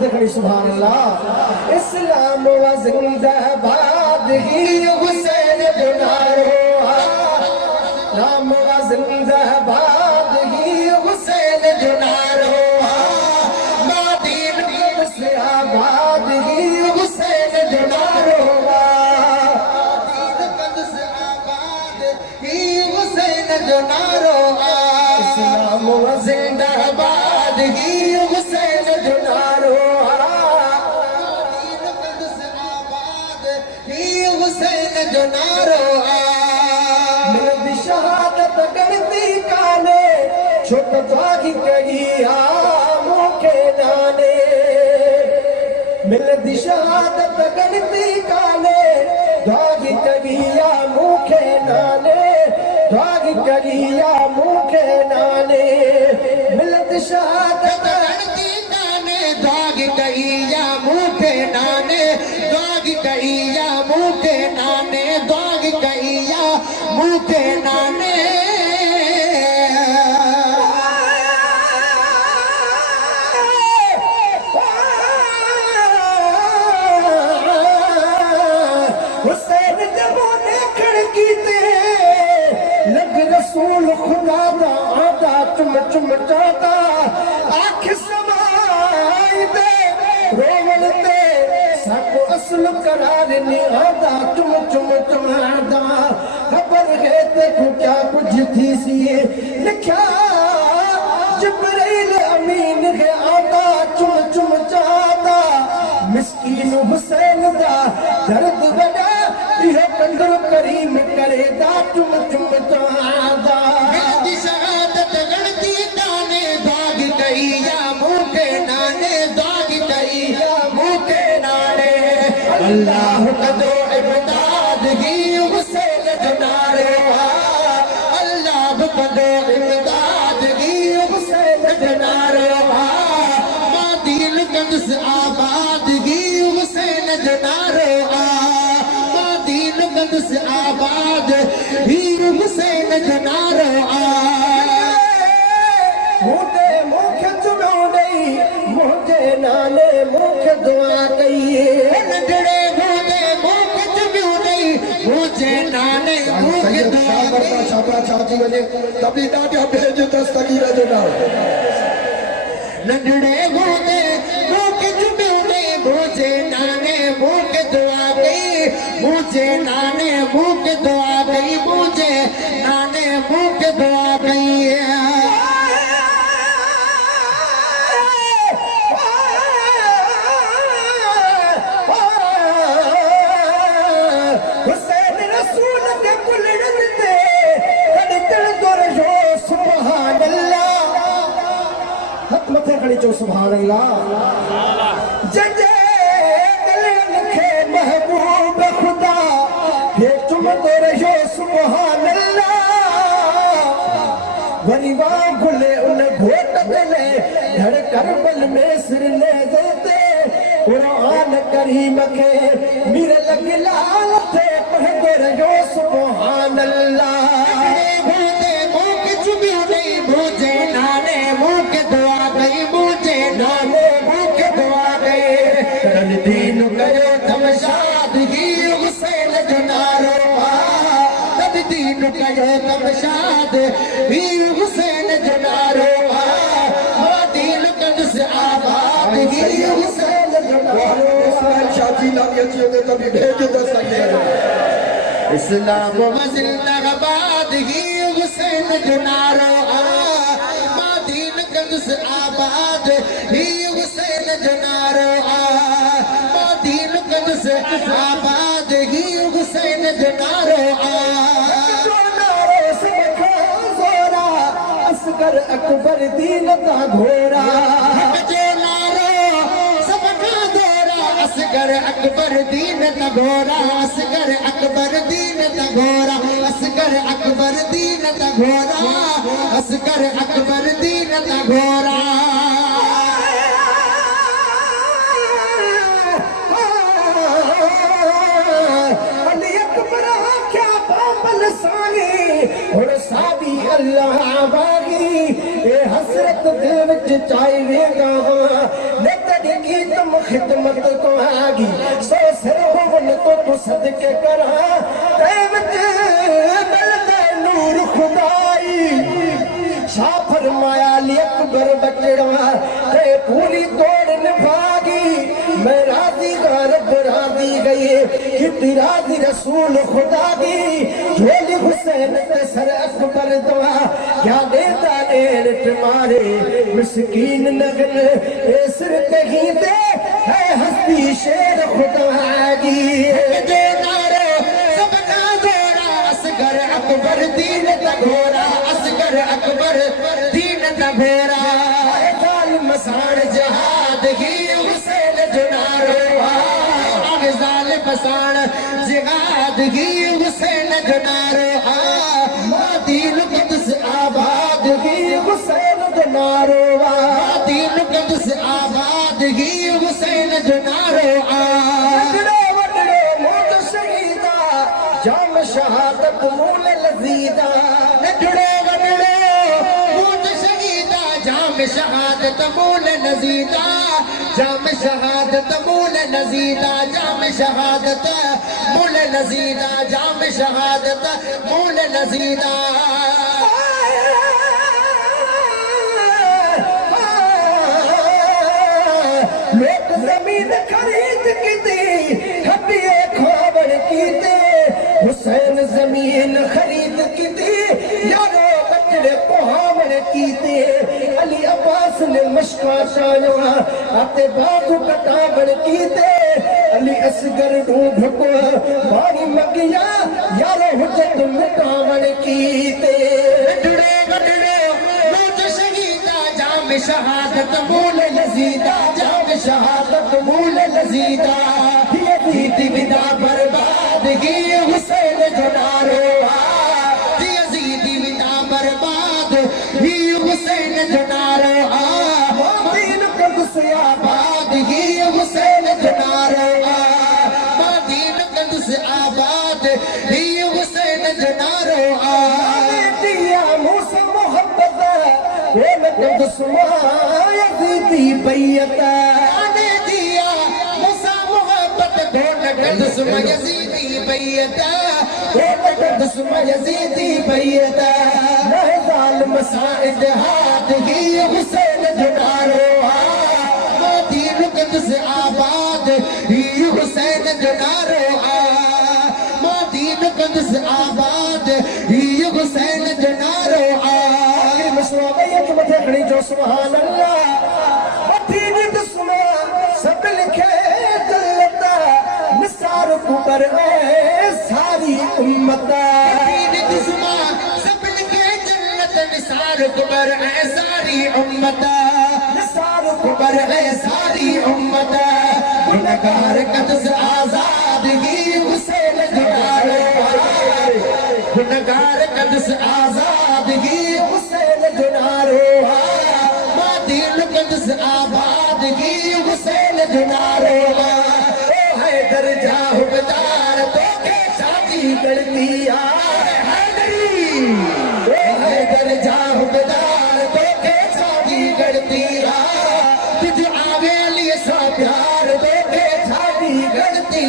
मत खड़ी सुभान अल्लाह। इस्लाम व जिंदाबाद ही हुसैन जो नारो राम व जिंदाबाद ही हुसैन जो नारो मादीन से आबाद ही हुसैन जो नारो से आबाद ही हुसैन जो नारो इस्लाम व जिंदाबाद ही हुसैन जो नारो हुसैन जो नारो मेरी शहादत गणती काने छोट द्वागी कहिया मुखे नाने मेरी शहादत गणती काने द्वागी कहिया मुखे नाने द्वागी कहिया मुखे नाने मिलत शहादत गणती काने द्वागी कहिया मुखे नाने द्वागी कहिया मुखे नाने द्वागी कहिया मुखे नाने हुसैन जब देखण कीते लग रसूल खुदा दा आदा चुम चुम चाहता आँख समाई दे रोवण ते सबको असल करार निहादा चुम चुम चुमादा खबर है देखो क्या कुछ थी सी लिखा जिब्रील अमीन है आदा चुम चुम चाहता मिस्कीन हुसैन दा दर्द वड़ा यह कंदर करीम करे दा चुम चुम चाहता मेरी शहादत गणती नाने दाग कहिया मुखे नाने दाग कहिया मुखे नाने अल्लाह कदो इमदाद ही हुसैन जो नारे अल्लाह कदो इमदाद ही हुसैन जो नारे मादीन कंद से आबाद ही हुसैन जो नारे मादीन कंद से आबाद ही हुसैन जो नारे मुझे मुख चुनो नहीं मुझे नाने मुख दुआ कहिए नंढड़े मुझे मुख चुनो नहीं मुझे नाने मुख दुआ कहिए छापा छाती वने तभी डाटा भेज दस्तगीर जो ना नंढड़े मुझे मुख चुनो नहीं मुझे नाने मुख दुआ कही मुझे नाने मुख दुआ कही मुझे नाने मुख दुआ कही सुभान अल्लाह जजे दिल लिखे महबूब खुदा ये तुम तो रहो सुभान अल्लाह वरीवा खुले उन घोट दिले धड़ करबल में सिर ले देते कुरान करीम के मेरे लग लाल थे पढ़ते रहो सुभान अल्लाह मुझे मुख चुभी नहीं मुझे नाने मुख दुआ गई मुझे नाने मुख दुआ गए करन दीन करो तमशाद ही हुसैन जो नारो तब दीन करो तमशाद ही हुसैन जो नारो दीन कद से आबाद ही हुसैन जो नारो शादी लागियो दे तभी भेज दो सके इस्लाम व जिंदाबाद ही हुसैन जो नारो मादीन कंद से आबाद ही हुसैन जो नारो मादीन कंद से आबाद ही हुसैन जो नारो असगर अकबर दीन का घोड़ा जो नारो सबका दौरा असगर अकबर दीन का घोड़ा असगर अकबर दीन का घोड़ा असगर अकबर दीन का घोड़ा असगर अकबर दीन का घोड़ा अली अकबर क्या बाबल सानी और साबी अल्लाह बागी ए हसरत दिल विच चाई वेगा ने तड़ी की खिदमत को आगी सो सिर होवन तो तू सदके करा ते विच मिलदे नूर खुदाई शाह फरमाया अली अकबर बचड़वा ते पूरी तोड़ निभागी मैं राजी रब राजी गई कि राजी रसूल खुदा दी झोली हुसैन ते सर अकबर दुआ क्या देता नेड़ तुम्हारे मिस्कीन नगन ए सिर कहीं दे है हस्ती शेर खुदा की दे नारे सबका घोड़ा असगर अकबर दीन दा घोड़ा असगर अकबर दीन दा घोड़ा जालिम साण जहाद ही हुसैन जुनारो आगे जालिम साण जिहाद ही हुसैन जुनारो दीन कुद्स आबाद ही हुसैन जुनारो दीन कुद्स आबाद ही हुसैन जुनारो जाम शहादत मूल लजीदा नजड़ो वडड़ो मूत शहीदा जाम शहादत मूल नजीदा जाम शहादत मूल नजीदा जाम शहादत मूल नजीदा जाम शहादत मूल नजीदा लोग जमीन खरीद की थी हड्डियां खावड़ की थी हुसैन जमीन खरीद की थी यारो बचड़े पोहावड़ की थी अली अब्बास ने मशका चाया आते बाजू कटावड़ की थी अली असगर ढूंढ को बारी मगिया यारो हुज्जत मिटावड़ की थी डुड़े बडड़े मौत शहीदा जाम शहादत मूल लजीदा जाम शहादत मूल लजीदा ये विदा बर्बादगी हुसैन जुनारो यजीदी विदा बर्बाद ही हुसैन जुनारो दीन कुद्स आबाद ही हुसैन जुनारो दीन कुद्स आबाद ही हुसैन जुनारो दिया मूसा मोहब्बत वो कुद्स यजीदी बैयत दुस्मा यजीदी बैयता दुस्मा यजीदी बैयता जालिम साइद हाथ ही हुसैन जुनारो दीन कुद्स आबाद ही हुसैन जुनारो दीन कुद्स आबाद ही हुसैन जुनारो मशरूबियत मथे खड़ी जो सुभान अल्लाह दीन दुस्मा सब लिखे निसार कुबर है सारी उम्मत दीन दुश्मा सब लिखे जन्नत निसार कुबर है सारी उम्मत निसार कुबर है सारी उम्मत गुनहगार कद्स आजाद ही हुसैन जुनारो गुनहगार कद्स आजाद ही हुसैन जुनारो दीन कुद्स आबाद ही हुसैन जुनारो दर्जा हुकदार तो के शादी करती है दर्जा हुकदार तो के शादी करती तुझ आगे लिए सा प्यार तो के शादी करती